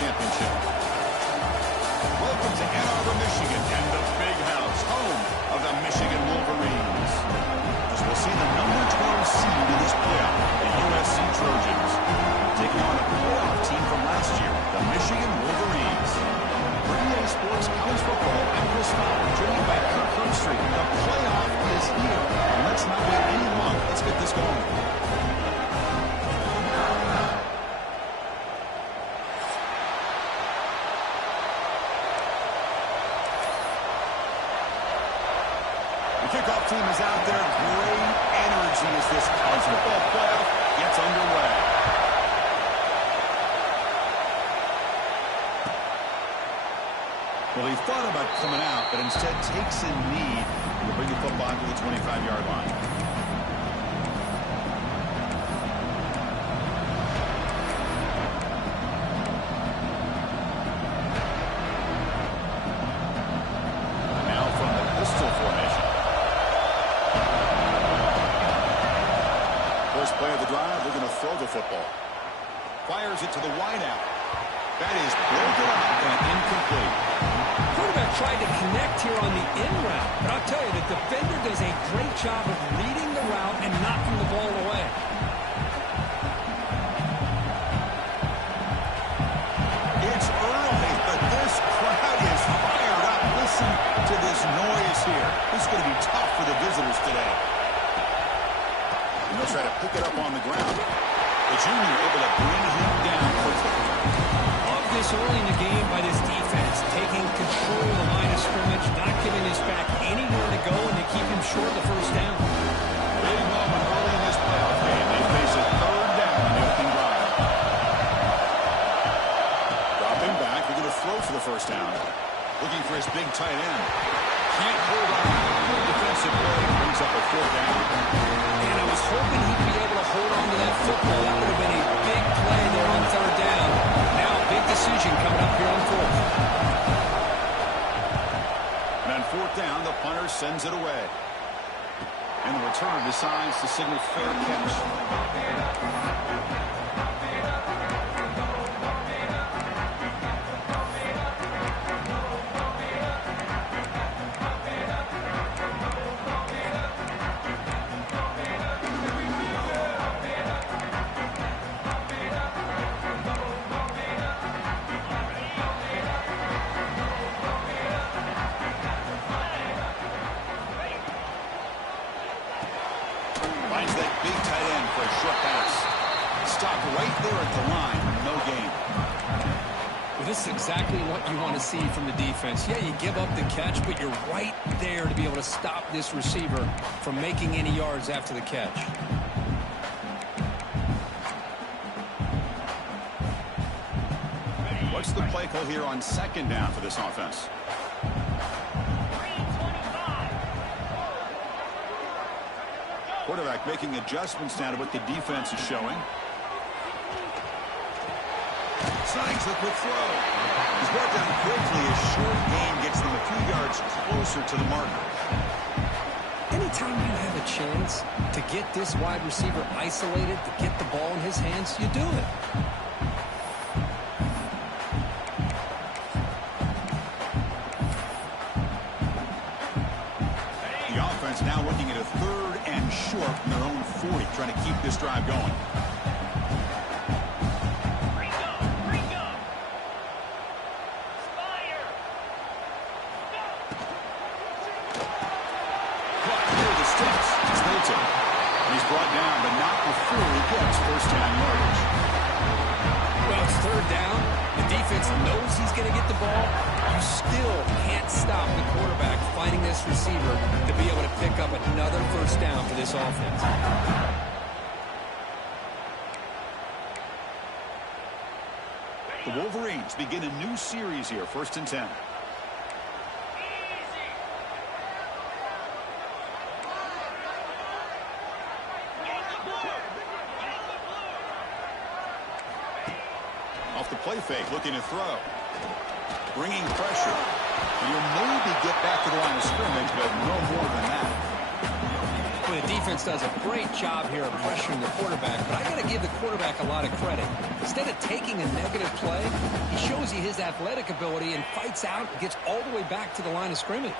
championship. Welcome to Ann Arbor, Michigan, and the Big House, home of the Michigan Wolverines. As we'll see the number 12 seed in this playoff, the USC Trojans, taking on a playoff team from last year, the Michigan Wolverines. For EA Sports College Football, I'm Chris Fowler, joined by Kirk Herbstreit. The playoff is here, and let's not wait any longer. Let's get this going. Kickoff team is out there. Great energy as this college football playoff gets underway. Well, he thought about coming out, but instead takes a knee and will bring the football to the 25-yard line. Now from the pistol formation. First play of the drive, they're going to throw the football. Fires it to the wideout. That is broken up and incomplete. Quarterback tried to connect here on the in route, but I'll tell you, the defender does a great job of reading the route and knocking the ball away. It's early, but this crowd is fired up. Listen to this noise here. This is going to be tough for the visitors today. And they'll try to pick it up on the ground. The junior able to bring him down quickly. Love this early in the game by this defense, taking control of the line of scrimmage, not giving this back anywhere to go, and they keep him short of the first down. Big moment early in this playoff game. They face a third down on the opening drive. Dropping back, they're going to throw for the first down. Looking for his big tight end. Can't hold on. Good defensive play brings up a fourth down. And I was hoping he'd be able to hold on to that football. That would have been a big play there on third down. Now a big decision coming up here on fourth. And on fourth down, the punter sends it away. And the returner decides to signal fair catch. Finds that big tight end for a short pass. Stopped right there at the line. No gain. Well, this is exactly what you want to see from the defense. Yeah, you give up the catch, but you're right there to be able to stop this receiver from making any yards after the catch. What's the play call here on second down for this offense? Quarterback making adjustments now to what the defense is showing. Signs the quick throw. He's brought down quickly. A short gain gets them a few yards closer to the marker. Anytime you have a chance to get this wide receiver isolated, to get the ball in his hands, you do it. The offense now looking at a third and short from their own 40, trying to keep this drive going. Caught near the sticks. It's Milton. And he's brought down, but not before he gets first down yardage. Well, it's third down. The defense knows he's going to get the ball. You still can't stop the quarterback finding this receiver to be able to pick up another first down for this offense. The Wolverines begin a new series here, 1st and 10. Off the play fake, looking to throw. Bringing pressure. He'll maybe get back to the line of scrimmage, but no more than that. Well, the defense does a great job here of pressuring the quarterback, but I got to give the quarterback a lot of credit. Instead of taking a negative play, he shows you his athletic ability and fights out and gets all the way back to the line of scrimmage.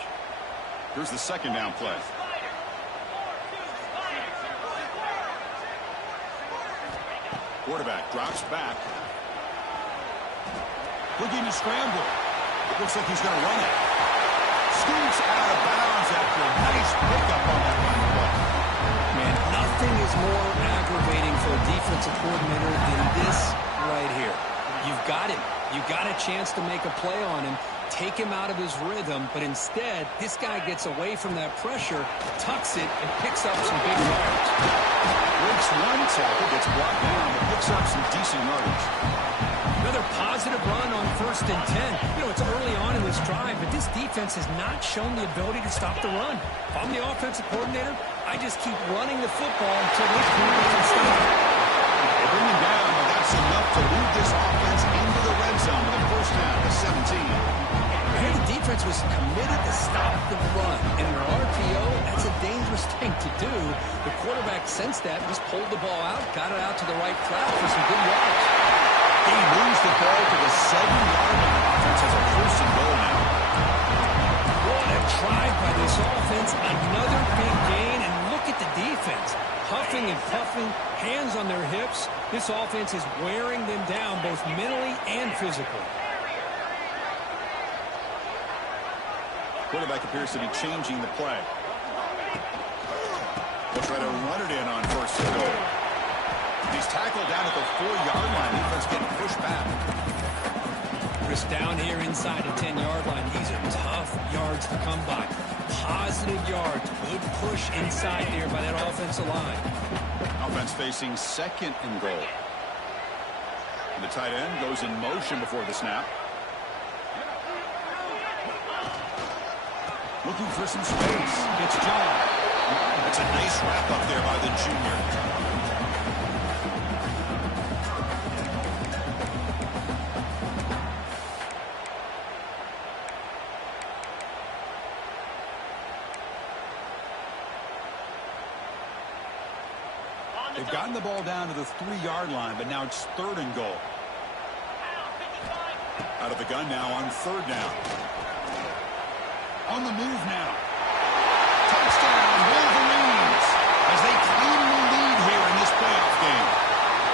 Here's the second down play. Quarterback drops back. Looking to scramble. Looks like he's going to run it. Scoots out of bounds after a nice pickup on that run play. Man, nothing is more aggravating for a defensive coordinator than this right here. You've got him. You've got a chance to make a play on him, take him out of his rhythm, but instead, this guy gets away from that pressure, tucks it, and picks up some big yards. Breaks one tackle, gets brought down, but picks up some decent yardage. Another positive run on 1st and 10. You know, it's early on in this drive, but this defense has not shown the ability to stop the run. If I'm the offensive coordinator, I just keep running the football until this team doesn't stop. They bring him down, but that's enough to lead this offense into the red zone with a first down to 17. Here the defense was committed to stop the run. And in an RPO, that's a dangerous thing to do. The quarterback sensed that, just pulled the ball out, got it out to the right crowd for some good yards. He moves the ball to the 7-yard line. Offense has a first and goal now. What a drive by this offense. Another big gain, and look at the defense. Huffing and puffing, hands on their hips. This offense is wearing them down both mentally and physically. Quarterback appears to be changing the play. They'll try to run it in on first and goal. He's tackled down at the 4-yard line. Defense getting pushed back. Chris down here inside the 10-yard line. These are tough yards to come by. Positive yards. Good push inside there by that offensive line. Offense facing 2nd and goal. And the tight end goes in motion before the snap. Looking for some space. It's John. That's a nice wrap up there by the junior. They've gotten the ball down to the 3-yard line, but now it's 3rd and goal. Out of the gun now on 3rd down. On the move now. Touchdown, Wolverines, as they claim the lead here in this playoff game.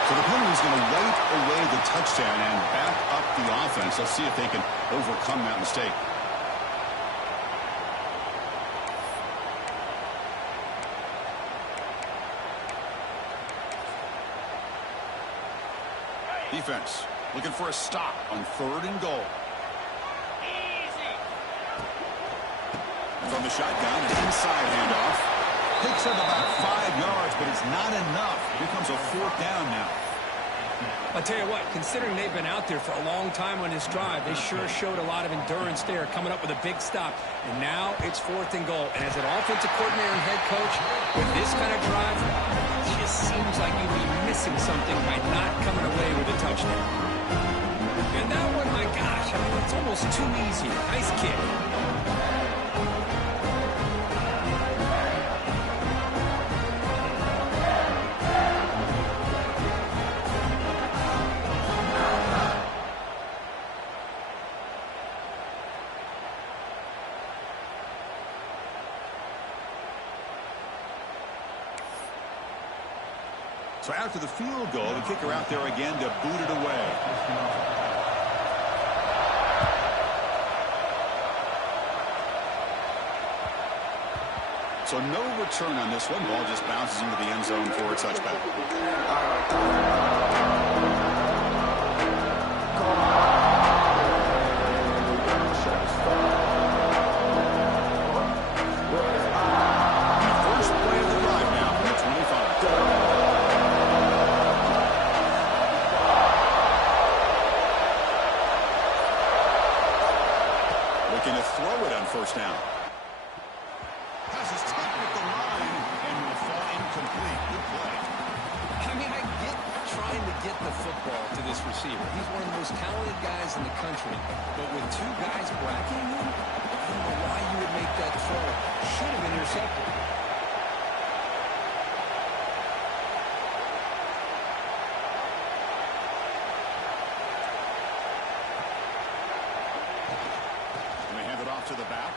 So the penalty's going to wipe away the touchdown and back up the offense. Let's see if they can overcome that mistake. Defense looking for a stop on 3rd and goal. From the shotgun, an inside handoff. Picks up about 5 yards, but it's not enough. Here comes a 4th down now. I'll tell you what, considering they've been out there for a long time on this drive, they sure showed a lot of endurance there, coming up with a big stop. And now it's 4th and goal. And as an offensive coordinator and head coach, with this kind of drive, it just seems like you'd be missing something by not coming away with a touchdown. And that one, my gosh, I mean, it's almost too easy. Nice kick. So after the field goal, the kicker out there again to boot it away. So no return on this one. Ball just bounces into the end zone for a touchback. First play of the drive now from the 25. Looking to throw it on first down. Pass is taken at the line and will fall incomplete. Good play. I mean, I get trying to get the football to this receiver. He's one of the most talented guys in the country. But with 2 guys bracketing him, I don't know why you would make that throw. Should have been intercepted. to the back.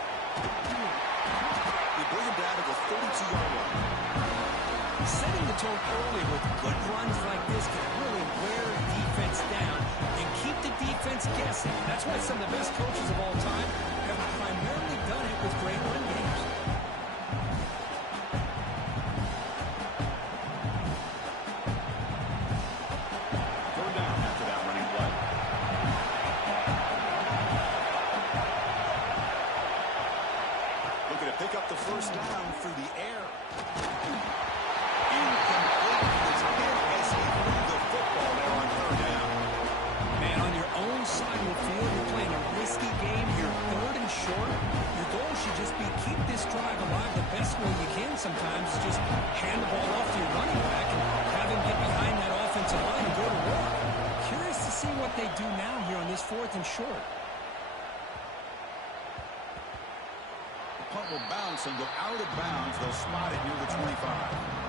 They bring him down to the 32-yard line. Setting the tone early with good runs like this can really wear defense down and keep the defense guessing. That's why some of the best coaches of all time have primarily done it with great run games. Third down after that running play. Looking to pick up the first down through the air. Incomplete. It's hit as he threw the football there on third down. Man, on your own side of the field, you're playing a risky game here, third and short. Your goal should just be keep this drive alive the best way you can sometimes. Just hand the ball off to your running back and have him get behind that offensive line and go to work. Curious to see what they do now here on this fourth and short. The punt will bounce and go out of bounds. They'll spot it near the 25.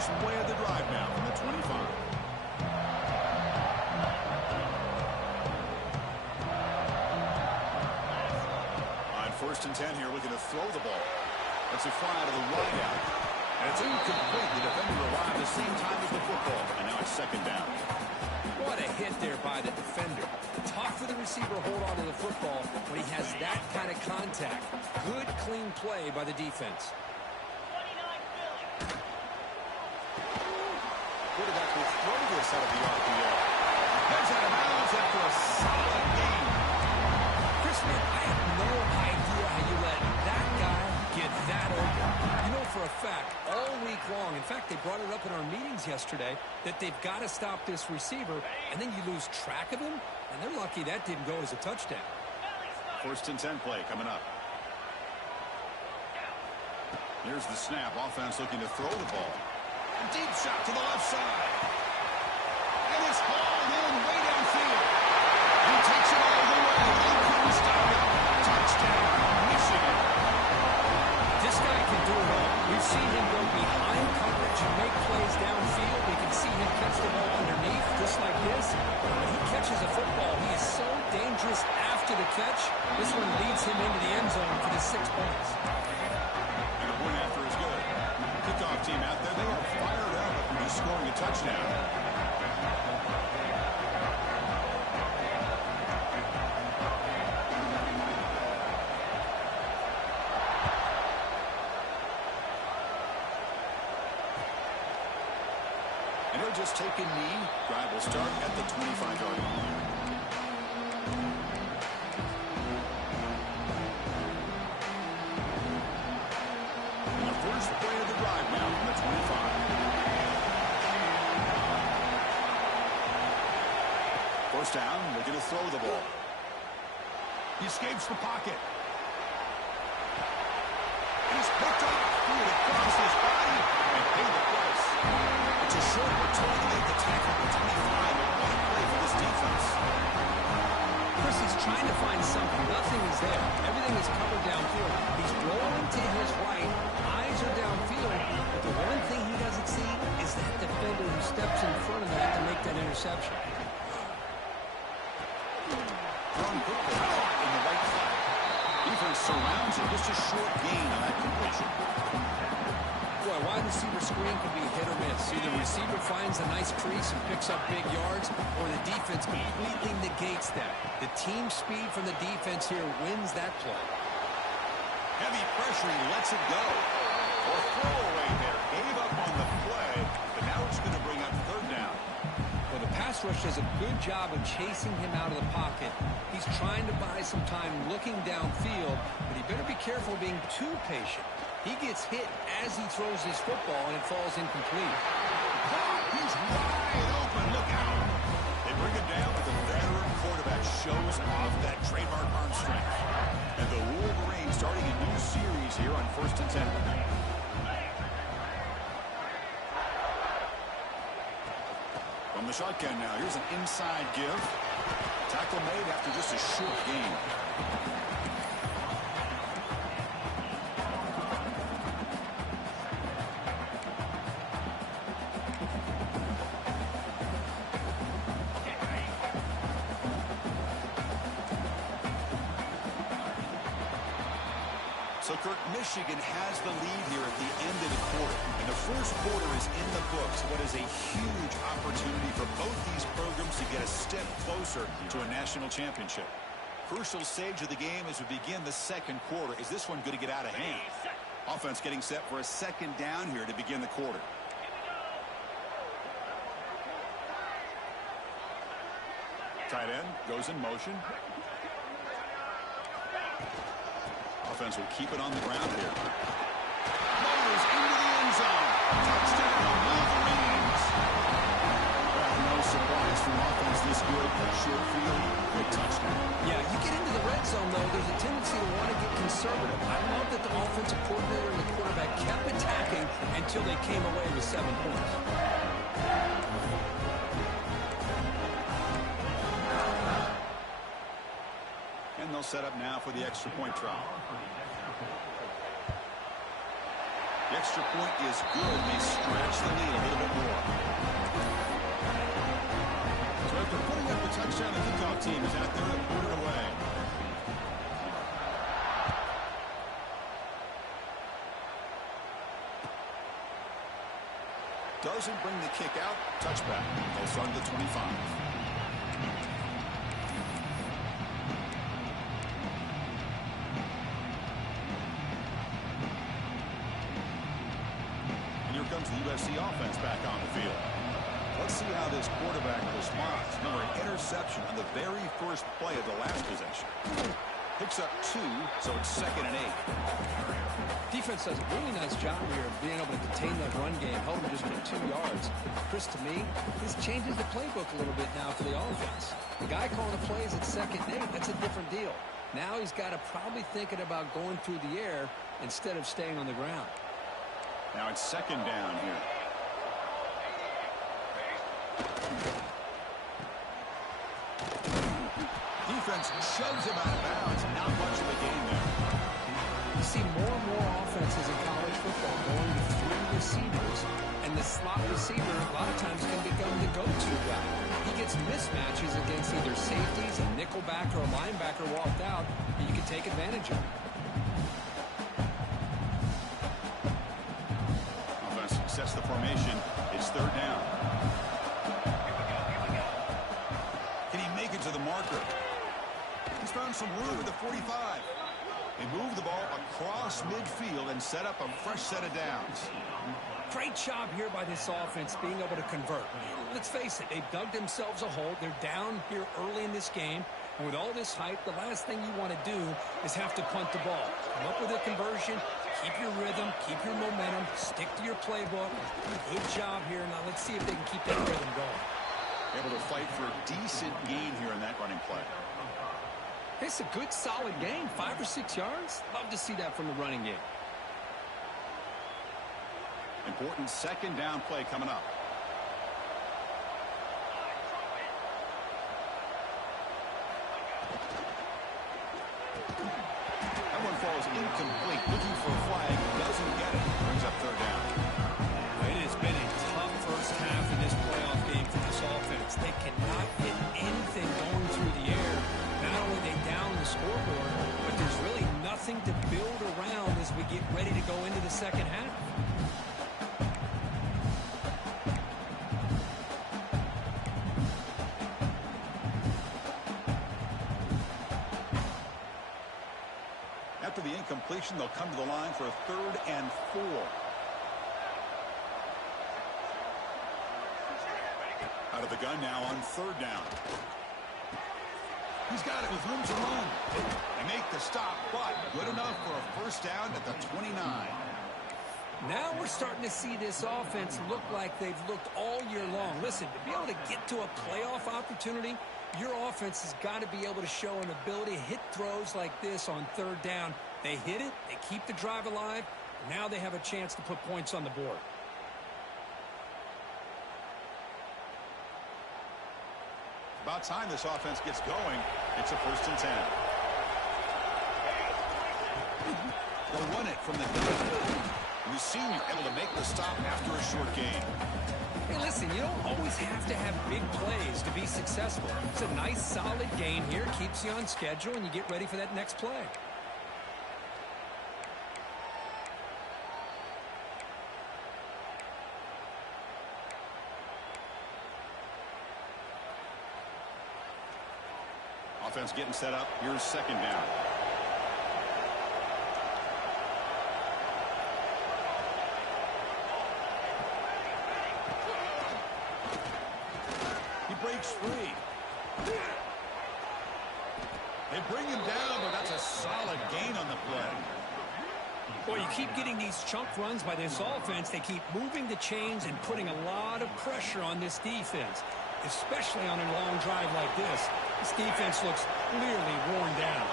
Play of the drive now from the 25. On 1st and 10 here, looking to throw the ball. That's a fly to the wide out. And it's incomplete. The defender arrived at the same time as the football. And now it's 2nd down. What a hit there by the defender. Tough for the receiver to hold on to the football when he has that kind of contact. Good, clean play by the defense. Quarterback will throw this out of the RPO. That's out of bounds after a solid game. Chris, man, I have no idea how you let that guy get that open. You know for a fact, all week long, in fact, they brought it up in our meetings yesterday, that they've got to stop this receiver, and then you lose track of him, and they're lucky that didn't go as a touchdown. 1st and 10 play coming up. Here's the snap. Offense looking to throw the ball. A deep shot to the left side. And it's hauled in way downfield. He takes it all the way. They couldn't stop it. Touchdown, Michigan. This guy can do it all. We've seen him go behind coverage and make plays downfield. We can see him catch the ball underneath, just like this. When he catches a football, he is so dangerous after the catch. This one leads him into the end zone for the 6 points. And a point after is good. Kickoff team out there, they are fired up after scoring a touchdown. And he'll just take a knee. Drive will start at the 25-yard line. First play of the drive now from the 25. First down, looking to throw the ball. He escapes the pocket. And he's picked up, threw it across his body, and paid the price. It's a short return to make the tackle for 25. What a play for this defense. Chris, he's trying to find something. Nothing is there. Everything is covered downfield. He's rolling to his right. Eyes are downfield. But the one thing he doesn't see is that defender who steps in front of that to make that interception. Thrown quickly, caught in the right flat. Defense surrounds him. Just a short gain on that completion. Boy, wide receiver screen can be hit or miss. Either receiver finds a nice crease and picks up big yards, or the defense completely negates that. The team speed from the defense here wins that play. Heavy pressure, he lets it go. Or throwaway there. Gave up on the play, but now it's going to bring up third down. Well, the pass rush does a good job of chasing him out of the pocket. He's trying to buy some time looking downfield, but he better be careful being too patient. He gets hit as he throws his football, and it falls incomplete. He's wide open. Look out. They bring him down, but the veteran quarterback shows off that trademark arm strength. And the Wolverines starting a new series here on 1st and 10. From the shotgun now, here's an inside give. Tackle made after just a short gain. So, Kirk, Michigan has the lead here at the end of the quarter. And the first quarter is in the books. What is a huge opportunity for both these programs to get a step closer to a national championship. Crucial stage of the game as we begin the second quarter. Is this one going to get out of hand? Offense getting set for a second down here to begin the quarter. Tight end goes in motion. Offense will keep it on the ground here. Motors into the end zone. Touchdown, Wolverines. Well, no surprise from offense this good. Short field, big touchdown. Yeah, you get into the red zone, though, there's a tendency to want to get conservative. I love that the offensive coordinator and the quarterback kept attacking until they came away with 7 points. And they'll set up now for the extra point try. The extra point is good. They stretch the lead a little bit more. So after putting up a touchdown, the kickoff team is out there to put it away. Doesn't bring the kick out. Touchback. They'll start at the 25. Comes the USC offense back on the field. Let's see how this quarterback responds. Remember, an interception on the very first play of the last possession. Picks up 2, so it's 2nd and 8. Defense does a really nice job here of being able to contain that run game, held him just for 2 yards. Chris, to me, this changes the playbook a little bit now for the offense. The guy calling the plays at 2nd and 8, that's a different deal. Now he's got to probably thinking about going through the air instead of staying on the ground. Now it's 2nd down here. Defense shoves him out of bounds. Not much of a gain there. You see more and more offenses in college football going to 3 receivers, and the slot receiver a lot of times can become the go-to guy. He gets mismatches against either safeties, a nickelbacker, or a linebacker walked out, and you can take advantage of it. Sets the formation. It's 3rd down. Can he make it to the marker? He's found some room at the 45. They move the ball across midfield and set up a fresh set of downs. Great job here by this offense being able to convert. Let's face it, they've dug themselves a hole. They're down here early in this game. And with all this hype, the last thing you want to do is have to punt the ball. Come up with a conversion. Keep your rhythm, keep your momentum, stick to your playbook. Good job here. Now let's see if they can keep that rhythm going. Able to fight for a decent gain here in that running play. It's a good, solid gain. 5 or 6 yards. Love to see that from the running game. Important 2nd down play coming up. Falls incomplete, looking for a flag, doesn't get it, brings up 3rd down. It has been a tough first half in this playoff game for this offense. They cannot get anything going through the air. Not only are they down the scoreboard, but there's really nothing to build around as we get ready to go into the second half. After the incompletion, they'll come to the line for a 3rd and 4. Out of the gun now on 3rd down. He's got it with room to run. They make the stop, but good enough for a 1st down at the 29. Now we're starting to see this offense look like they've looked all year long. Listen, to be able to get to a playoff opportunity, your offense has got to be able to show an ability to hit throws like this on 3rd down. They hit it, they keep the drive alive, now they have a chance to put points on the board. About time this offense gets going. It's a 1st and 10. They'll run it from the gun. And the senior able to make the stop after a short gain. Hey, listen, you don't always have to have big plays to be successful. It's a nice, solid gain here. Keeps you on schedule, and you get ready for that next play. Offense getting set up. Here's second down. He breaks free. They bring him down, but that's a solid gain on the play. Well, you keep getting these chunk runs by this offense. They keep moving the chains and putting a lot of pressure on this defense, especially on a long drive like this. This defense looks clearly worn down.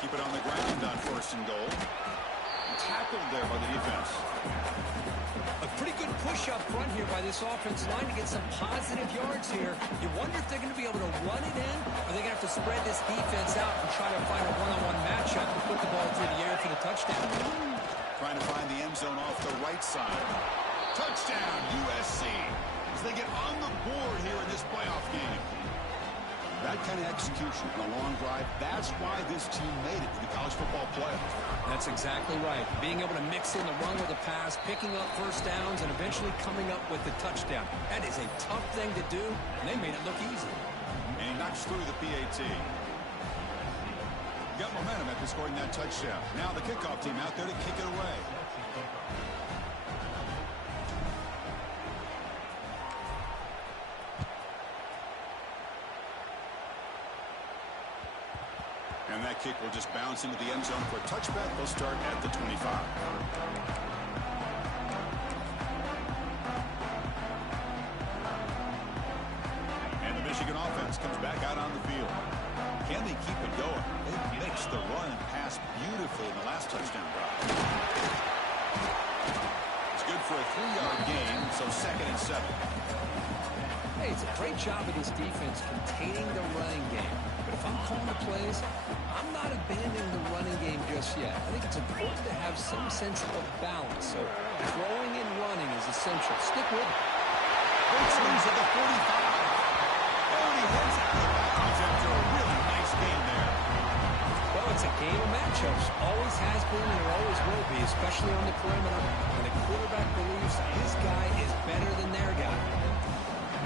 Keep it on the ground on first and goal. Tackled there by the defense. A pretty good push up front here by this offensive line to get some positive yards here. You wonder if they're going to be able to run it in, or they're going to have to spread this defense out and try to find a one-on-one matchup to put the ball through the air for the touchdown. Trying to find the end zone off the right side. Touchdown, USC, as they get on the board here in this playoff game. That kind of execution on a long drive, that's why this team made it to the college football playoff. That's exactly right. Being able to mix in the run with the pass, picking up first downs, and eventually coming up with the touchdown. That is a tough thing to do, and they made it look easy. And he knocks through the PAT. Got momentum after scoring that touchdown. Now the kickoff team out there to kick it away. And that kick will just bounce into the end zone for a touchback. They'll start at the 25. And the Michigan offense comes back out on the field. Can they keep it going? They mixed the run and pass beautifully in the last touchdown drive. It's good for a 3-yard gain, so 2nd and 7. Hey, it's a great job of this defense containing the running game. But if I'm calling the plays, I'm not abandoning the running game just yet. I think it's important to have some sense of balance. So throwing and running is essential. Stick with it. Great swings at the 45. And he heads out of bounds after a really nice game there. Well, it's a game of matchups. Always has been and it always will be, especially on the perimeter. When the quarterback believes his guy is better than their guy.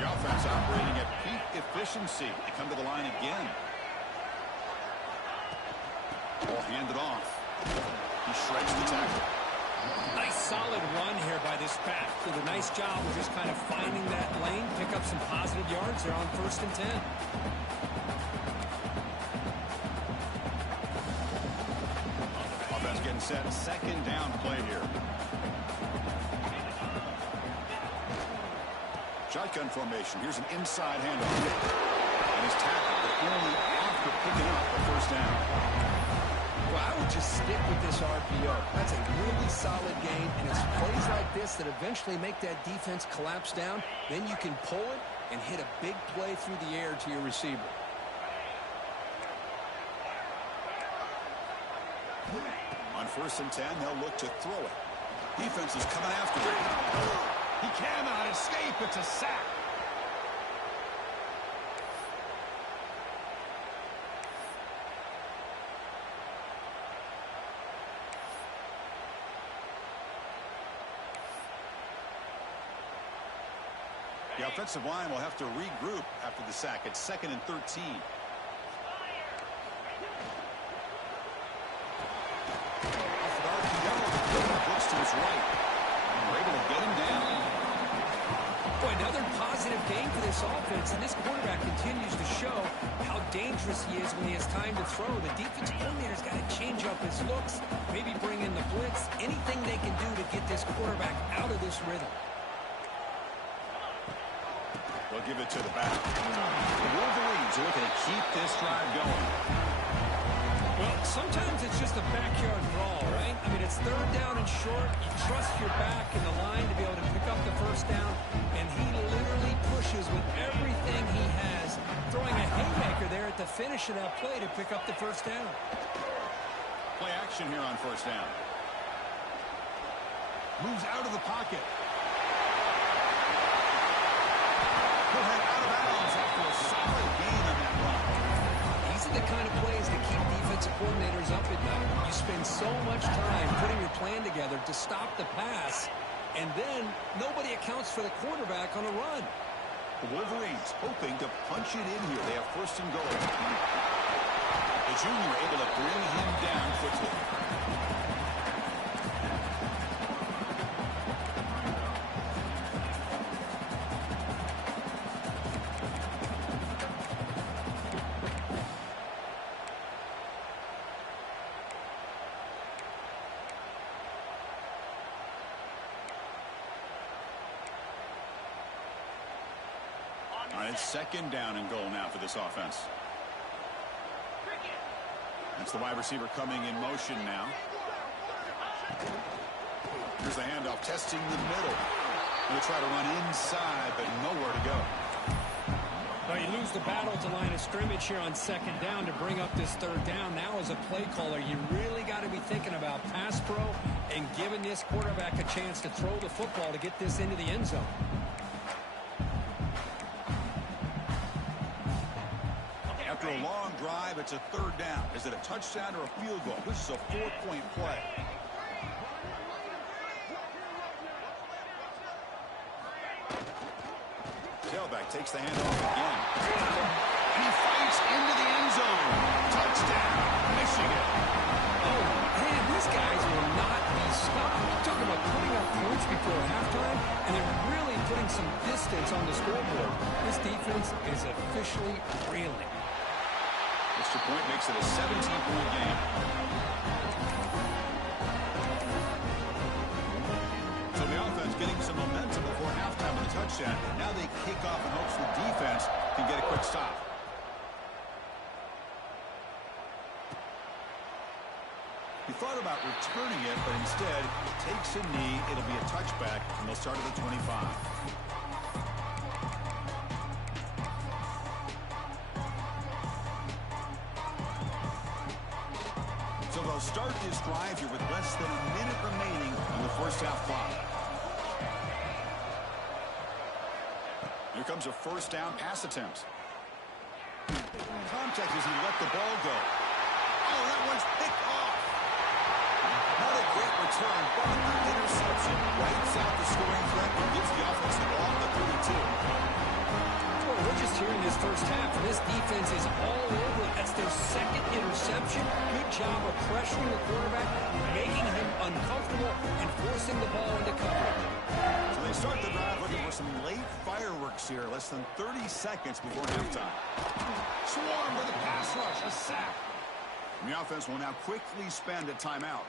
The offense operating at peak efficiency. They come to the line again. Ball handed off. He shreds the tackle. Nice solid run here by this back. Did a nice job of just kind of finding that lane, pick up some positive yards. They're on 1st and 10. Offense getting set. 2nd down play here. Shotgun formation. Here's an inside handoff. And he's tackled, but only after picking up the 1st down. Well, I would just stick with this RPO. That's a really solid game, and it's plays like this that eventually make that defense collapse down. Then you can pull it and hit a big play through the air to your receiver. On 1st and 10, they'll look to throw it. Defense is coming after him. He cannot escape. It's a sack. The offensive line will have to regroup after the sack. It's 2nd and 13. Off the RPO, looks to his right. And we're able to get him down. Boy, another positive game for this offense, and this quarterback continues to show how dangerous he is when he has time to throw. The defensive coordinator's got to change up his looks, maybe bring in the blitz, anything they can do to get this quarterback out of this rhythm. They'll give it to the back. The Wolverines are looking to keep this drive going. Well, sometimes it's just a backyard brawl, right? I mean, it's 3rd down and short. You trust your back in the line to be able to pick up the 1st down, and he literally pushes with everything he has, throwing a haymaker there at the finish of that play to pick up the 1st down. Play action here on 1st down. Moves out of the pocket. He'll head out of bounds after a solid gain on that run. These are the kind of plays that keep defensive coordinators up at night. You spend so much time putting your plan together to stop the pass, and then nobody accounts for the quarterback on a run. The Wolverines hoping to punch it in here. They have first and goal. The junior able to bring him down quickly. All right, second down and goal now for this offense. That's the wide receiver coming in motion now. Here's the handoff, testing the middle. Going to try to run inside, but nowhere to go. Well, you lose the battle to line of scrimmage here on second down to bring up this third down. Now as a play caller, you really got to be thinking about pass pro and giving this quarterback a chance to throw the football to get this into the end zone. After a long drive, it's a third down. Is it a touchdown or a field goal? This is a 4-point play. Tailback takes the handoff again. And he fights into the end zone. Touchdown, Michigan. Oh, man, these guys will not be stopped. I'm talking about putting up points before halftime, and they're really putting some distance on the scoreboard. This defense is officially reeling. Extra point makes it a 17-point game. So the offense getting some momentum before halftime with a touchdown. Now they kick off in hopes the defense can get a quick stop. He thought about returning it, but instead takes a knee. It'll be a touchback, and they'll start at the 25. So they'll start this drive here with less than a minute remaining on the first half clock. Here comes a first down pass attempt. Contact as he let the ball go. Oh, that one's picked off. Not a great return, but the interception wipes out the scoring threat and gives the offense the ball at the 32. Well, we're just here in this first half, and this defense is all over. That's their second interception. Good job of pressuring the quarterback, making him uncomfortable, and forcing the ball into coverage. So they start the drive looking for some late fireworks here, less than 30 seconds before halftime. Swarm with a pass rush, a sack. And the offense will now quickly spend a timeout.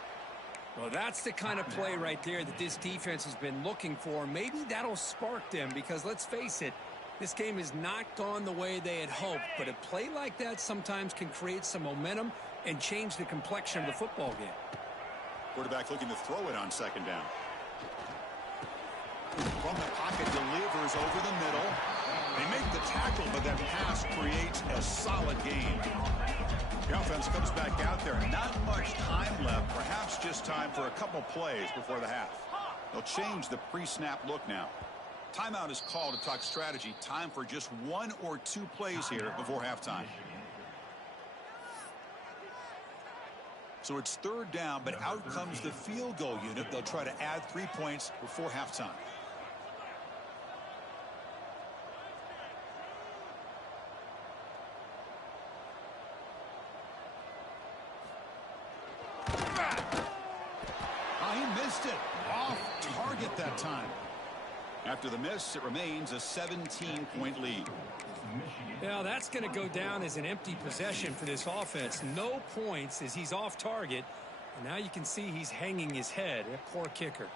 Well, that's the kind of play right there that this defense has been looking for. Maybe that'll spark them because, let's face it, this game has not gone the way they had hoped, but a play like that sometimes can create some momentum and change the complexion of the football game. Quarterback looking to throw it on second down. From the pocket, delivers over the middle. They make the tackle, but that pass creates a solid gain. The offense comes back out there. Not much time left. Perhaps just time for a couple plays before the half. They'll change the pre-snap look now. Timeout is called to talk strategy. Time for just one or two plays here before halftime. So it's third down, but out comes the field goal unit. They'll try to add 3 points before halftime. He missed it. Off target that time. After the miss, it remains a 17-point lead. Now, that's going to go down as an empty possession for this offense. No points as he's off target. And now you can see he's hanging his head. A poor kicker.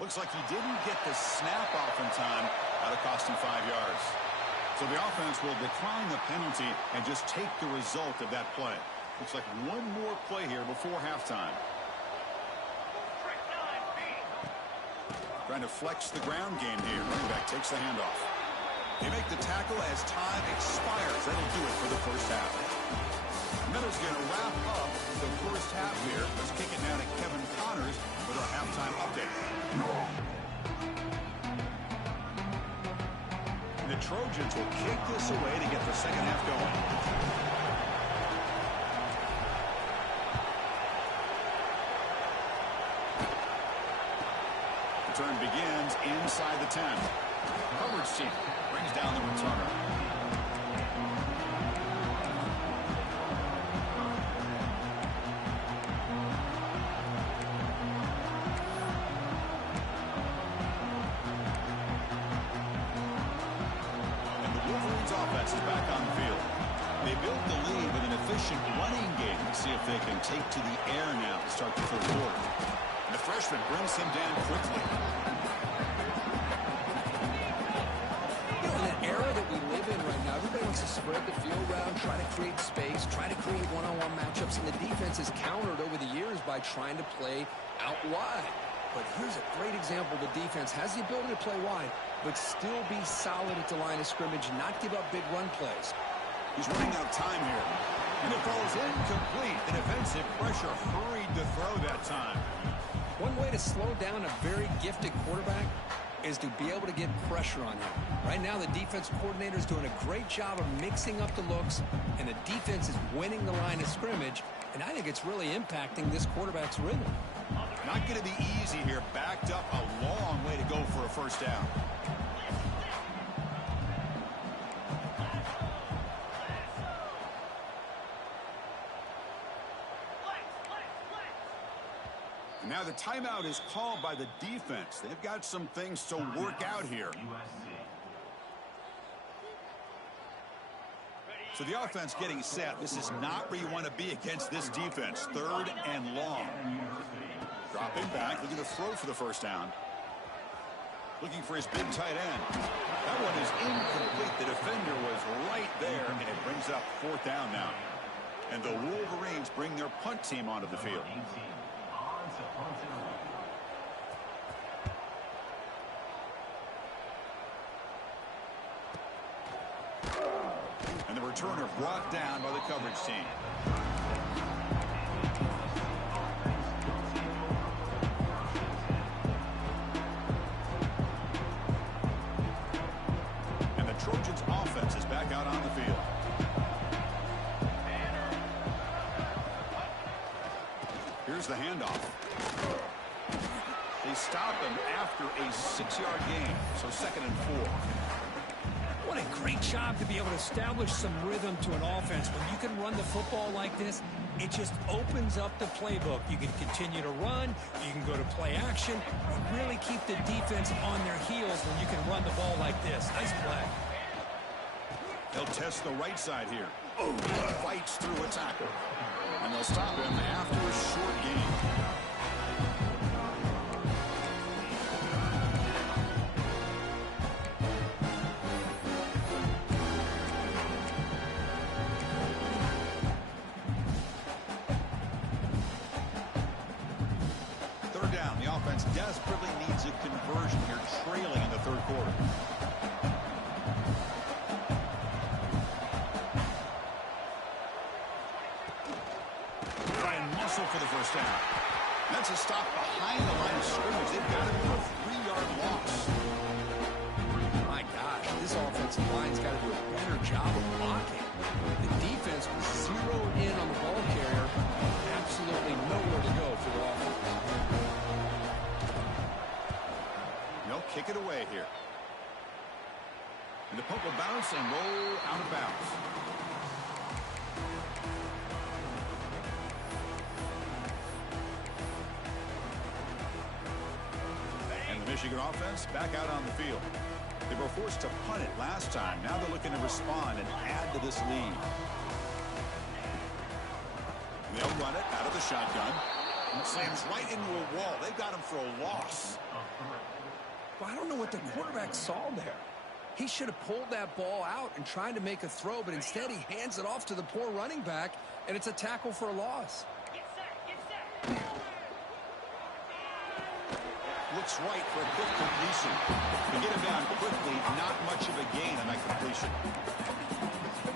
Looks like he didn't get the snap off in time. That'll cost him 5 yards. So the offense will decline the penalty and just take the result of that play. Looks like one more play here before halftime. Trying to flex the ground game here. Running back takes the handoff. They make the tackle as time expires. That'll do it for the first half. Miller's going to wrap up the first half here. Let's kick it now to Kevin Connors with our halftime update. Trojans will kick this away to get the second half going. Return begins inside the 10. Coverage team brings down the returner. And the Wolverines offense is back on the field. They built the lead with an efficient running game. Let's see if they can take to the air now to start the third quarter. And the freshman brings him down quickly. Everybody wants to spread the field around, try to create space, try to create one-on-one matchups, and the defense has countered over the years by trying to play out wide. But here's a great example. The defense has the ability to play wide, but still be solid at the line of scrimmage, not give up big run plays. He's running out of time here. And it falls incomplete. The defensive pressure hurried to throw that time. One way to slow down a very gifted quarterback is to be able to get pressure on him. Right now, the defense coordinator is doing a great job of mixing up the looks, and the defense is winning the line of scrimmage, and I think it's really impacting this quarterback's rhythm. Not going to be easy here. Backed up a long way to go for a first down. Now the timeout is called by the defense. They've got some things to work out here. So the offense getting set. This is not where you want to be against this defense. Third and long. Dropping back, looking to throw for the first down. Looking for his big tight end. That one is incomplete. The defender was right there, and it brings up fourth down now. And the Wolverines bring their punt team onto the field. And the returner brought down by the coverage team. And the Trojans offense is back out on the field. Here's the handoff. They stop him after a 6-yard gain, so 2nd and 4. What a great job to be able to establish some rhythm to an offense. When you can run the football like this, it just opens up the playbook. You can continue to run, you can go to play action, and really keep the defense on their heels when you can run the ball like this. Nice play. They'll test the right side here. Oh, he fights through a tackle. And they'll stop him after a short gain. Third down. The offense desperately needs a conversion here, trailing in the third quarter. For the first down. That's a stop behind the line of scrimmage. They've got it for a 3-yard loss. My gosh, this offensive line's got to do a better job of blocking. The defense was zeroed in on the ball carrier. Absolutely nowhere to go for the offense. They'll kick it away here. And the punt will bounce and roll out of bounds. Michigan offense back out on the field. They were forced to punt it last time. Now they're looking to respond and add to this lead. They'll run it out of the shotgun. It slams right into a wall. They've got him for a loss. Well, I don't know what the quarterback saw there. He should have pulled that ball out and tried to make a throw, but instead he hands it off to the poor running back, and it's a tackle for a loss. Looks right for a quick completion. To get him down quickly, not much of a gain on that completion.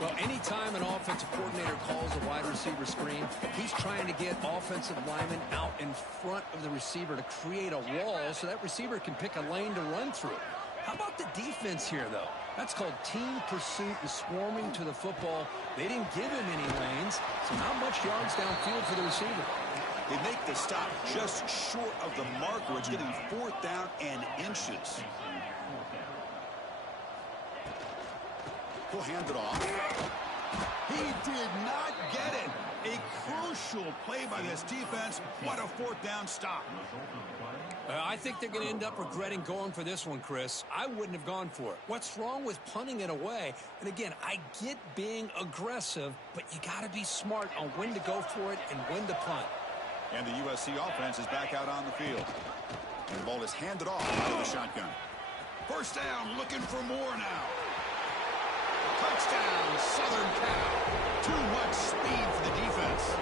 Well, anytime an offensive coordinator calls a wide receiver screen, he's trying to get offensive linemen out in front of the receiver to create a wall so that receiver can pick a lane to run through. How about the defense here, though? That's called team pursuit and swarming to the football. They didn't give him any lanes, so not much yards downfield for the receiver. They make the stop just short of the mark where it's getting 4th down and inches. He'll hand it off. He did not get it. A crucial play by this defense. What a 4th down stop. I think they're going to end up regretting going for this one, Chris. I wouldn't have gone for it. What's wrong with punting it away? And again, I get being aggressive, but you got to be smart on when to go for it and when to punt. And the USC offense is back out on the field. And the ball is handed off out of the shotgun. 1st down, looking for more now. Touchdown, Southern Cal. Too much speed for the defense.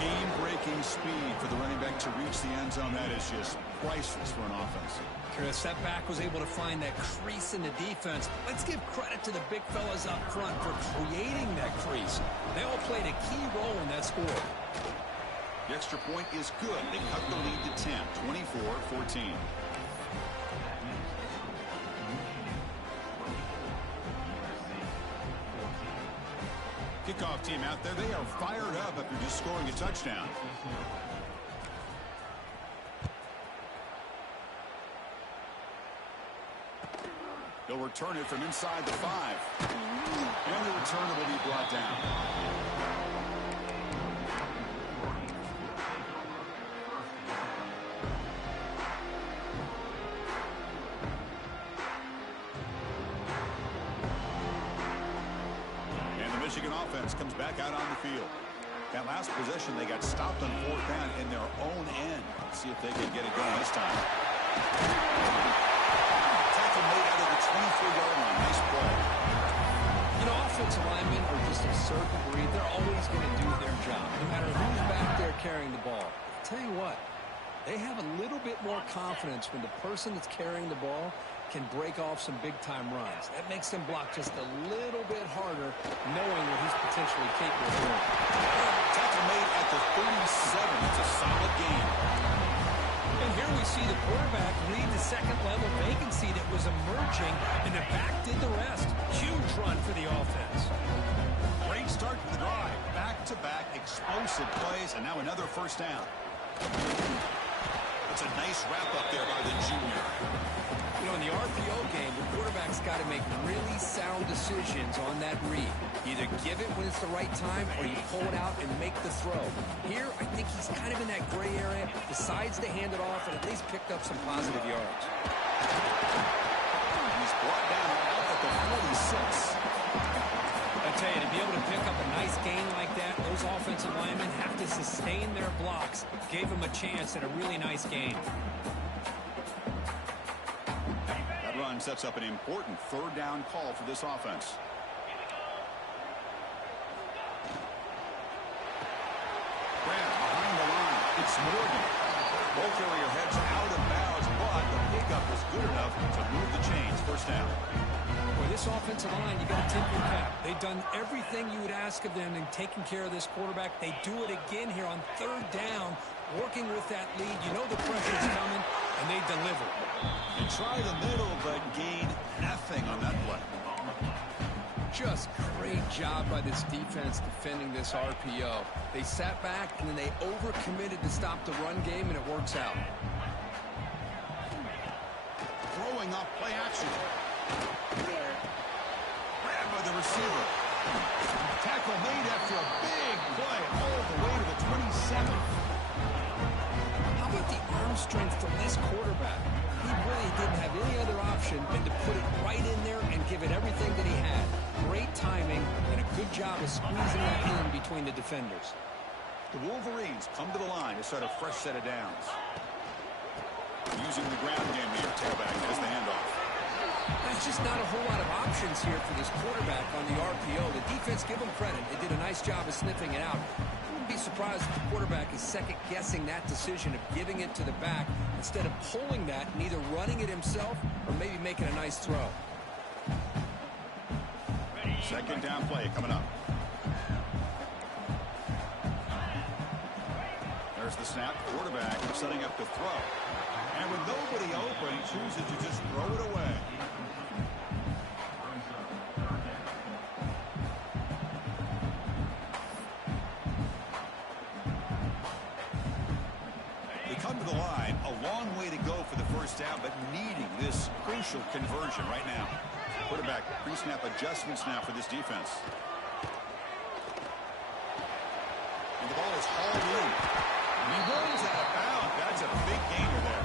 Game-breaking speed for the running back to reach the end zone. That is just priceless for an offense. Chris, that back was able to find that crease in the defense. Let's give credit to the big fellas up front for creating that crease. They all played a key role in that score. The extra point is good. They cut the lead to 10, 24-14. Kickoff team out there. They are fired up after just scoring a touchdown. They'll return it from inside the 5. And the returner will be brought down. Michigan offense comes back out on the field. That last possession, they got stopped on 4th down in their own end. Let's see if they can get it going this time. Tackle made out of the 24-yard line. Nice play. You know, offensive linemen are just a certain breed. They're always going to do their job, no matter who's back there carrying the ball. I'll tell you what, they have a little bit more confidence when the person that's carrying the ball can break off some big-time runs. That makes them block just a little bit harder, knowing what he's potentially capable of doing. Tackle made at the 37. It's a solid game. And here we see the quarterback lead the second-level vacancy that was emerging, and the back did the rest. Huge run for the offense. Great start to the drive. Back-to-back explosive plays, and now another 1st down. That's a nice wrap-up there by the junior. You know, in the RPO game, the quarterback's got to make really sound decisions on that read. Either give it when it's the right time, or you pull it out and make the throw. Here, I think he's kind of in that gray area, decides to hand it off, and at least picked up some positive yards. He's brought down out at the 46. I tell you, to be able to pick up a nice gain like that, those offensive linemen have to sustain their blocks. Gave him a chance at a really nice gain. Run sets up an important 3rd down call for this offense. Grant behind the line. It's Morgan. Ball carrier heads out of bounds, but the pickup is good enough to move the chains. 1st down. With this offensive line, you got to tip your cap. They've done everything you would ask of them in taking care of this quarterback. They do it again here on 3rd down, working with that lead. You know the pressure's coming, and they deliver. And try the middle, but gain nothing on that play. Just great job by this defense defending this RPO. They sat back, and then they overcommitted to stop the run game, and it works out. Throwing off play action. Grabbed by the receiver. Tackle made after a big play all the way to the 27. How about the arm strength from this quarterback? He really didn't have any other option than to put it right in there and give it everything that he had. Great timing and a good job of squeezing that in between the defenders. The Wolverines come to the line to start a fresh set of downs. Using the ground game here, tailback has the handoff. There's just not a whole lot of options here for this quarterback on the RPO. The defense, give them credit. They did a nice job of sniffing it out. Wouldn't be surprised if the quarterback is second-guessing that decision of giving it to the back instead of pulling that and either running it himself or maybe making a nice throw. 2nd down play coming up. There's the snap. Quarterback setting up to throw. And with nobody open, he chooses to just throw it away. They come to the line. A long way to go for the first down, but needing this crucial conversion right now. Quarterback pre-snap adjustments now for this defense. And the ball is hauled in. He runs out of bounds. That's a big gainer there.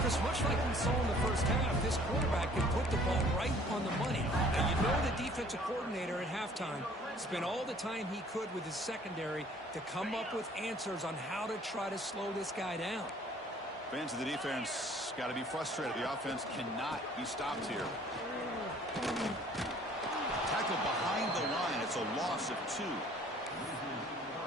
Chris, much like we saw in the first half, this quarterback can put the ball right on the money. Now, you know the defensive coordinator at halftime spent all the time he could with his secondary to come up with answers on how to try to slow this guy down. Fans of the defense got to be frustrated. The offense cannot be stopped here. Tackle behind the line. It's a loss of 2.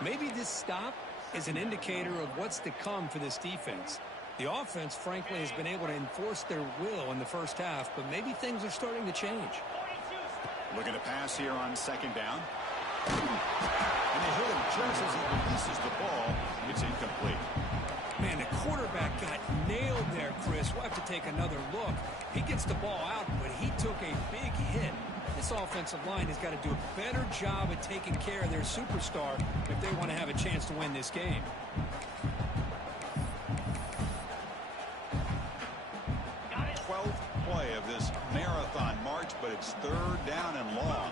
Maybe this stop is an indicator of what's to come for this defense. The offense, frankly, has been able to enforce their will in the first half, but maybe things are starting to change. Looking to pass here on second down. And they hit him just as he releases the ball. It's incomplete. Man, the quarterback got nailed there, Chris. We'll have to take another look. He gets the ball out, but he took a big hit. This offensive line has got to do a better job of taking care of their superstar if they want to have a chance to win this game. 12th play of this marathon march, but it's third down and long.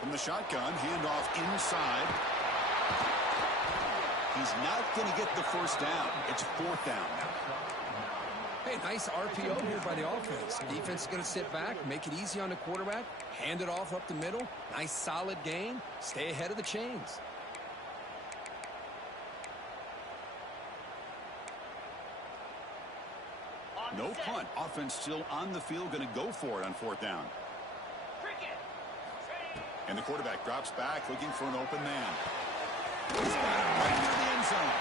From the shotgun, handoff inside. He's not going to get the first down. It's 4th down now. Hey, nice RPO here by the offense. Defense is going to sit back, make it easy on the quarterback, hand it off up the middle. Nice solid gain. Stay ahead of the chains. No punt. Offense still on the field, going to go for it on 4th down. And the quarterback drops back, looking for an open man. He's got it right near the end zone.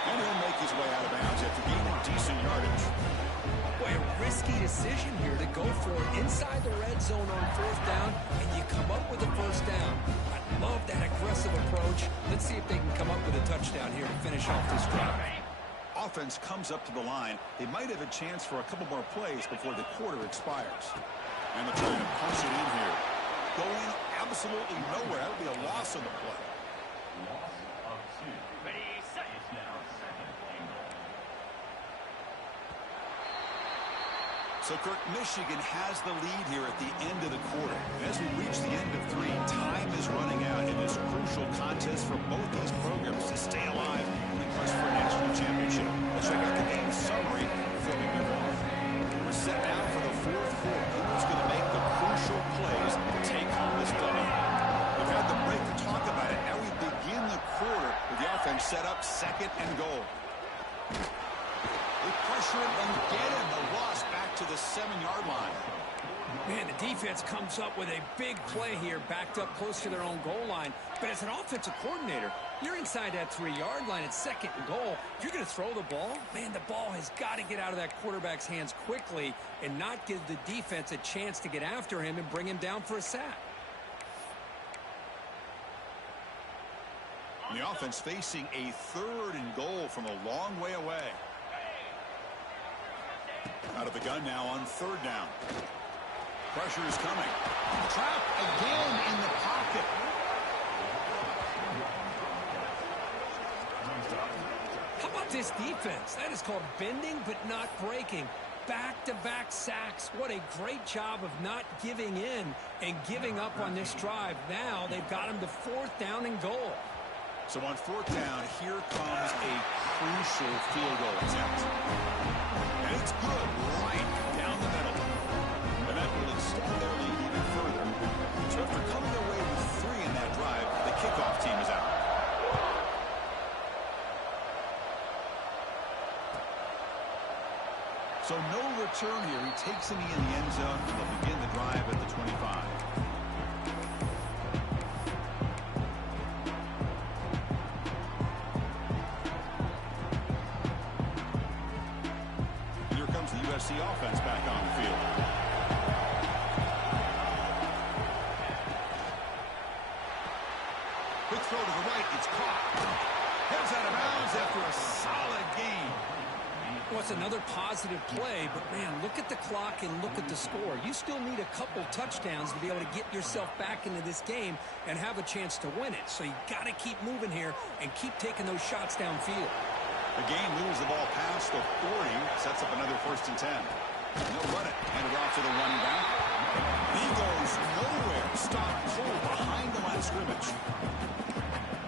And he'll make his way out of bounds after gaining decent yardage. Boy, a risky decision here to go for it inside the red zone on 4th down, and you come up with a first down. I love that aggressive approach. Let's see if they can come up with a touchdown here to finish off this drive. Offense comes up to the line. They might have a chance for a couple more plays before the quarter expires. And they're trying to punch it in here. Going absolutely nowhere. That would be a loss on the play. So, Kirk, Michigan has the lead here at the end of the quarter. And as we reach the end of 3, time is running out in this crucial contest for both these programs to stay alive in the quest for a national championship. Let's check out the game summary before we move on. We're set now for the 4th quarter. Who's going to make the crucial plays to take home this W? We've had the break to talk about it. Now we begin the quarter with the offense set up 2nd and goal. They pressure him and get him. The loss back to the 7-yard line. Man, the defense comes up with a big play here, backed up close to their own goal line. But as an offensive coordinator, you're inside that 3-yard line at 2nd and goal. If you're going to throw the ball, man, the ball has got to get out of that quarterback's hands quickly and not give the defense a chance to get after him and bring him down for a sack. And the offense facing a 3rd and goal from a long way away. Out of the gun now on 3rd down. Pressure is coming. Trapped again in the pocket. How about this defense? That is called bending but not breaking. Back-to-back sacks. What a great job of not giving in and giving up on this drive. Now they've got him to 4th down and goal. So on 4th down, here comes a crucial field goal attempt. And it's good right down the middle. And that will extend their lead even further. So after coming away with 3 in that drive, the kickoff team is out. So no return here. He takes it in the end zone, and they'll begin the drive at the 25. The offense back on the field. Quick throw to the right, yards after a solid gain. Well, it's another positive play, but, man, look at the clock and look at the score. You still need a couple touchdowns to be able to get yourself back into this game and have a chance to win it. So you got to keep moving here and keep taking those shots downfield. The game moves the ball past the 40, sets up another 1st and 10. And they'll run it, hand it off to the running back. He goes nowhere. Stop cold behind the line of scrimmage.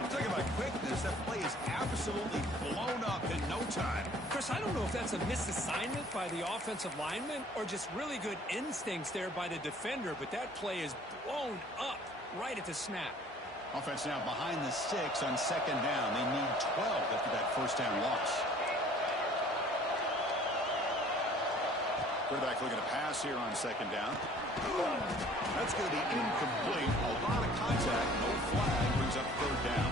Talking about quickness, that play is absolutely blown up in no time. Chris, I don't know if that's a misassignment by the offensive lineman or just really good instincts there by the defender, but that play is blown up right at the snap. Offense now behind the 6 on 2nd down. They need 12 after that 1st down loss. Quarterback looking to pass here on 2nd down. That's going to be incomplete. A lot of contact. No flag. Brings up 3rd down.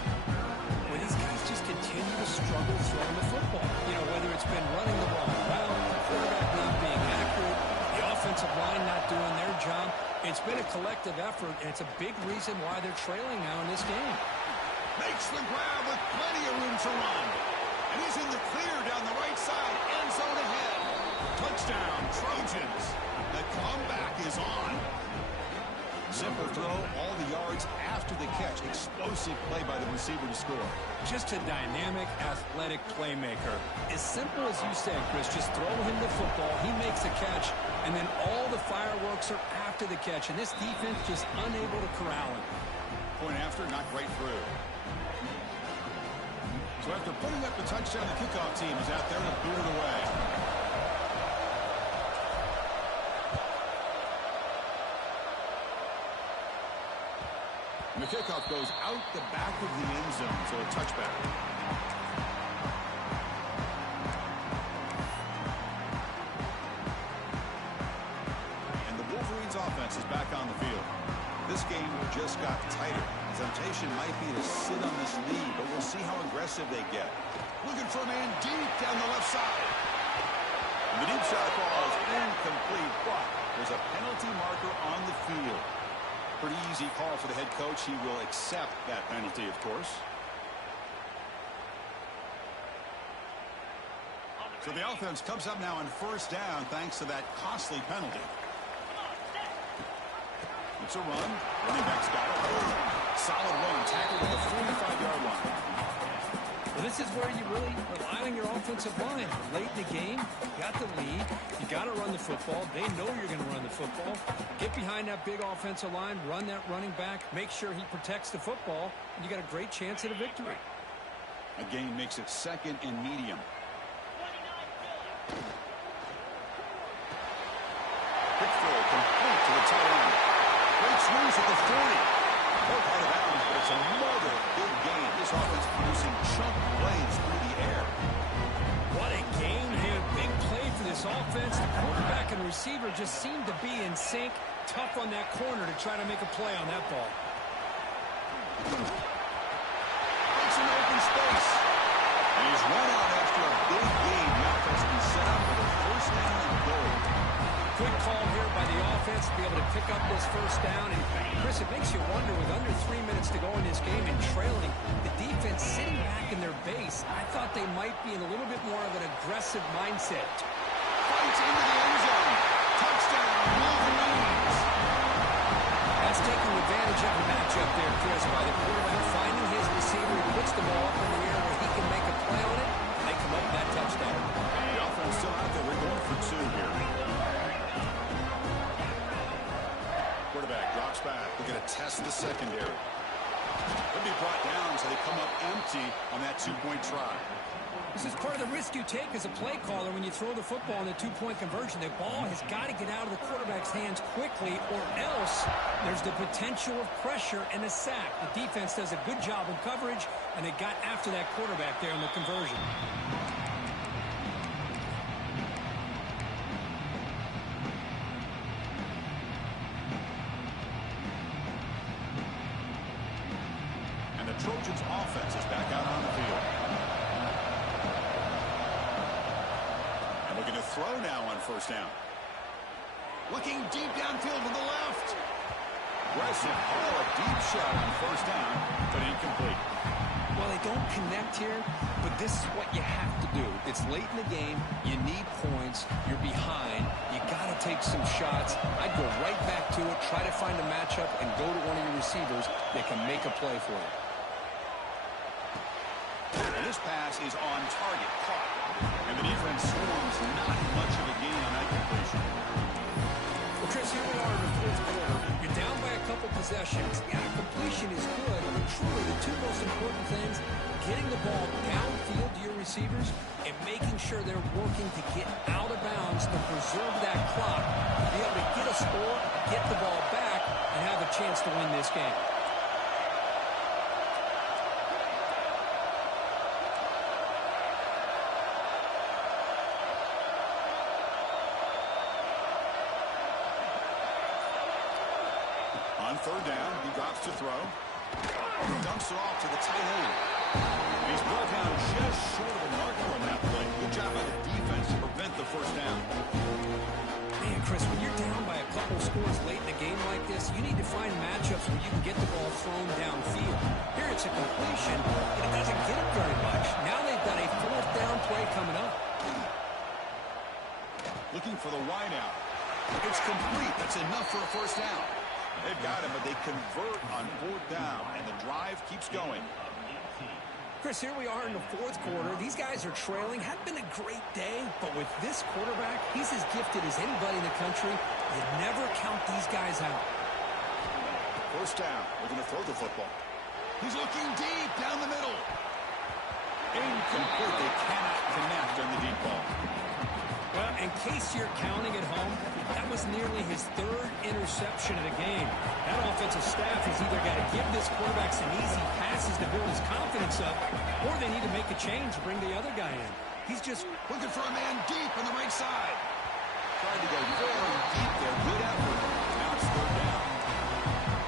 Well, these guys just continue to struggle throwing the football. You know, whether it's been running the wrong route, the quarterback not being accurate, the offensive line not doing their job. It's been a collective effort, and it's a big reason why they're trailing now in this game. Makes the grab with plenty of room to run. And he's in the clear down the right side. End zone ahead. Touchdown, Trojans. The comeback is on. Zipper throw, all the yards after the catch. Explosive play by the receiver to score. Just a dynamic, athletic playmaker. As simple as you said, Chris, just throw him the football, he makes a catch, and then all the fireworks are after the catch, and this defense just unable to corral him. Point after, not great through. So after putting up the touchdown, the kickoff team is out there to boot it away. And the kickoff goes out the back of the end zone, so a touchback. And the Wolverines offense is back on the field. This game just got tighter. The temptation might be to sit on this lead, but we'll see how aggressive they get. Looking for a man deep down the left side. And the deep shot falls incomplete, but there's a penalty marker on the field. Pretty easy call for the head coach. He will accept that penalty, of course. So the offense comes up now on 1st down thanks to that costly penalty. It's a run. Running back's got it. Solid run. Tackled at the 45-yard line. Well, this is where you really rely on your offensive line. Late in the game, you got the lead. You got to run the football. They know you're going to run the football. Get behind that big offensive line, run that running back, make sure he protects the football, and you got a great chance at a victory. A gain makes it 2nd and medium. Quick throw complete to the tight end. Great swings at the 40. Both out of bounds, but it's another big gain. This offense producing chunk plays through the air. What a game here. Big play for this offense. The quarterback and receiver just seem to be in sync. Tough on that corner to try to make a play on that ball. It's an open space. And he's run out after a big gain. The offense can set up for the 1st down and goal. Good call here by the offense to be able to pick up this 1st down. And, Chris, it makes you wonder, with under 3 minutes to go in this game and trailing, the defense sitting back in their base, I thought they might be in a little bit more of an aggressive mindset. Fights into the end zone. Touchdown, Wolverines. That's taking advantage of the matchup there, Chris, by the quarterback finding his receiver. He puts the ball up in the air where he can make a play on it. They come up with that touchdown. The offense still out there. We're going for 2 here. Quarterback drops back. We're going to test the secondary. Could be brought down, so they come up empty on that 2-point try. This is part of the risk you take as a play caller when you throw the football in the 2-point conversion. The ball has got to get out of the quarterback's hands quickly, or else there's the potential of pressure and a sack. The defense does a good job in coverage, and they got after that quarterback there in the conversion. Trojans offense is back out on the field. And looking to throw now on 1st down. Looking deep downfield to the left. Aggressive ball, a deep shot on 1st down, but incomplete. Well, they don't connect here, but this is what you have to do. It's late in the game. You need points. You're behind. You got to take some shots. I'd go right back to it, try to find a matchup, and go to one of your receivers that can make a play for you. And this pass is on target, caught. And the defense swarms not much of a gain on that completion. Well, Chris, here we are in the fourth quarter. You're down by a couple possessions. Yeah, completion is good, but truly the two most important things, getting the ball downfield to your receivers and making sure they're working to get out of bounds to preserve that clock, be able to get a score, get the ball back, and have a chance to win this game. On third down, he drops to throw. Dumps it off to the tight end. He's brought down just short of the marker on that play. Good job by the defense to prevent the first down. Man, Chris, when you're down by a couple scores late in a game like this, you need to find matchups where you can get the ball thrown downfield. Here it's a completion, and it doesn't get it very much. Now they've got a fourth down play coming up. Looking for the wideout. It's complete. That's enough for a first down. They've got him, but they convert on fourth down, and the drive keeps going. Chris, here we are in the fourth quarter. These guys are trailing. Hadn't been a great day, but with this quarterback, he's as gifted as anybody in the country. You never count these guys out. First down. We're going to throw the football. He's looking deep down the middle. Incomplete. They cannot connect on the deep ball. Well, in case you're counting at home, that was nearly his third interception of the game. That offensive staff has either got to give this quarterback some easy passes to build his confidence up, or they need to make a change to bring the other guy in. He's just looking for a man deep on the right side. Tried to go very deep there. Good effort. Now it's third down.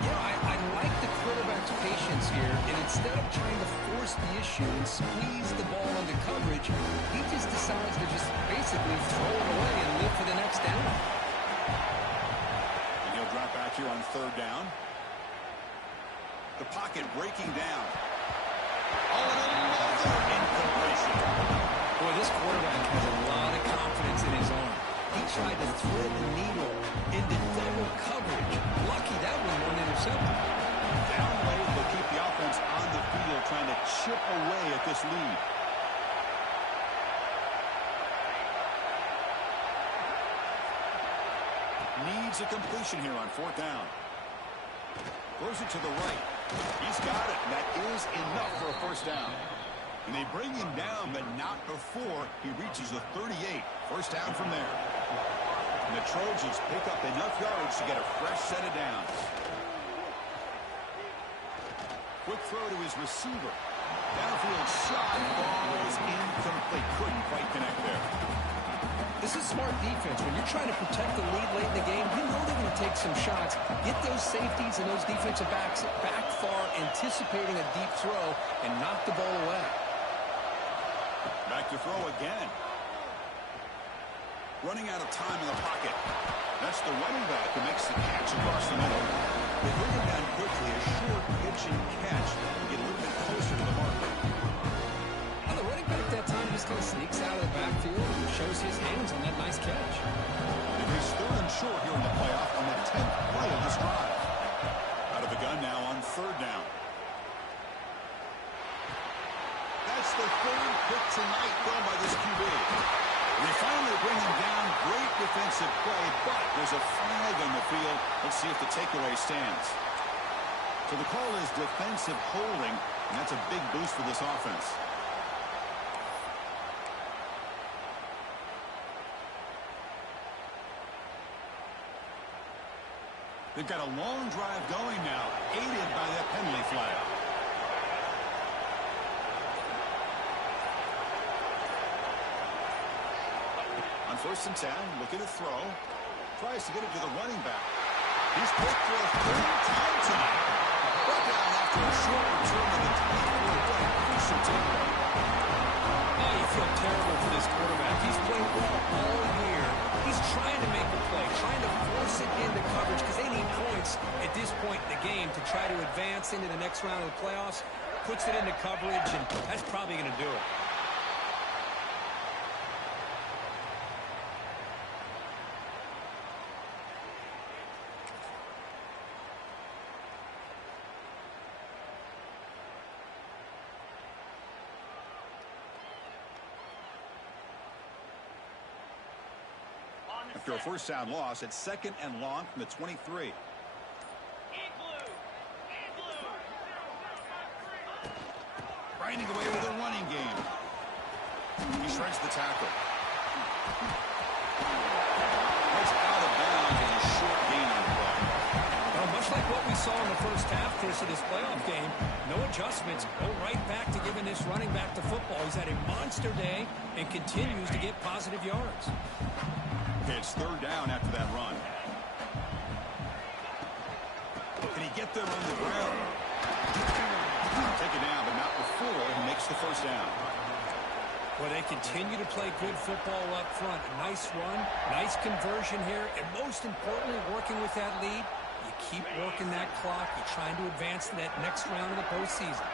You know, I like the quarterback's patience here, and instead of trying to force the issue and squeeze the ball into coverage, he just decides to just basically throw it away and live for the next down. And he'll drop back here on third down. The pocket breaking down. Oh, and another incompletion. Boy, this quarterback has a lot of confidence in his arm. He tried to thread the needle into double coverage. Lucky that one intercepted. Down late, they'll keep the offense on the field trying to chip away at this lead. Needs a completion here on fourth down. Throws it to the right. He's got it. That is enough for a first down. And they bring him down, but not before he reaches the 38. First down from there. And the Trojans pick up enough yards to get a fresh set of downs. Quick throw to his receiver. Downfield shot. Ball is incomplete. Couldn't quite connect there. This is smart defense. When you're trying to protect the lead late in the game, you know they're going to take some shots. Get those safeties and those defensive backs back far, anticipating a deep throw, and knock the ball away. Back to throw again. Running out of time in the pocket. That's the running back who makes the catch across the middle. They bring him down quickly. A short pitch and catch to get a little bit closer to the marker. Well, the running back that time just kind of sneaks out of the backfield and shows his hands on that nice catch. And he's third and short here in the playoff on the 10th play of this drive. Out of the gun now on third down. That's the third pick tonight thrown by this QB. And they finally bring him down. Great defensive play, but there's a flag on the field. Let's see if the takeaway stands. So the call is defensive holding, and that's a big boost for this offense. They've got a long drive going now, aided by that penalty flag. On first and 10, looking to throw. Tries to get it to the running back. He's picked for a third time tonight. Brought down after a short return to the 24. What a crucial takeaway. Oh, you feel terrible for this quarterback. He's played well all year. He's trying to make a play, trying to force it into coverage because they need points at this point in the game to try to advance into the next round of the playoffs. puts it into coverage, and that's probably going to do it. After a first down loss, it's 2nd and long from the 23. Grinding away with a running game. He shreds the tackle. It's out of bounds as a short gain on the play. Well, much like what we saw in the first half, Chris, of this playoff game, no adjustments, go right back to giving this running back to football. He's had a monster day and continues to get positive yards. It's 3rd down after that run. Can he get there on the ground? Take it down, but not before he makes the first down. Well, they continue to play good football up front. A nice run, nice conversion here, and most importantly, working with that lead, you keep working that clock. You're trying to advance to that next round of the postseason.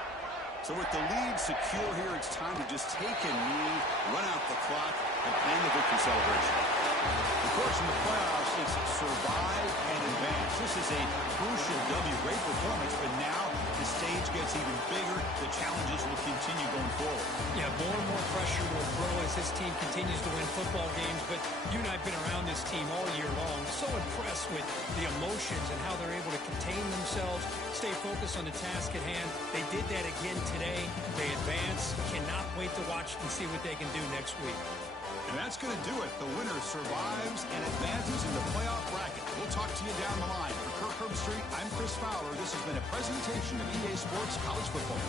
So with the lead secure here, it's time to just take a knee, run out the clock, and plan the victory celebration. Of course, in the playoffs, it's survive and advance. This is a crucial W. Great performance, but now the stage gets even bigger. The challenges will continue going forward. Yeah, more and more pressure will grow as this team continues to win football games, but you and I have been around this team all year long. So impressed with the emotions and how they're able to contain themselves, stay focused on the task at hand. They did that again today. They advance. Cannot wait to watch and see what they can do next week. And that's going to do it. The winner survives and advances in the playoff bracket. We'll talk to you down the line. For Kirk Herbstreit, I'm Chris Fowler. This has been a presentation of EA Sports College Football.